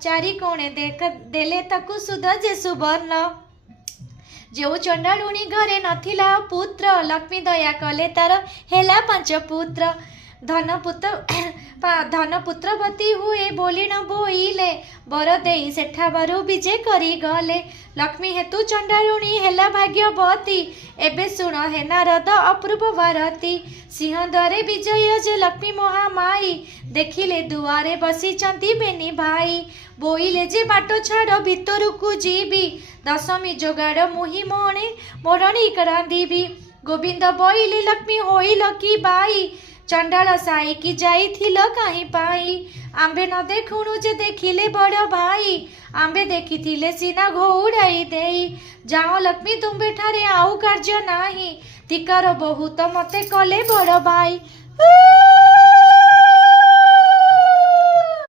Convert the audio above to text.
चारि कोणे देले ताकू सुध जे सुवर्ण। जो चंडालुणी घरे नथिला पुत्र लक्ष्मी दया कले तार हेला पांच पुत्र। धन पुत्रवती हुए बोली न बोइले बर देई सेठा बारू विजे करी गले। लक्ष्मी हेतु चंडालुणी हेला भाग्यवती एबे सुण हे नारद अपूर्व वारती। सिंहद्वारे विजय जे लक्ष्मी महामाई देखिले दुआरे बसिचंती बेनी भाई। बोइले जे बाटो छाड़ भितरकू जीवी दशमी जोगाड़ मुही मोरणी करांदीबी। गोविंद बोइले लक्ष्मी होइल की बाई चंडाल साई की जाइथिल काहीं पाई। आंबे न देखुणु जे देखिले बड़ भाई आंबे देखिथिले सीना घोड़ाई देई। जाओ लक्ष्मी तुम्बे ठारे आउ कार्य नाही धिकार बहुत मते कले बड़ भाई।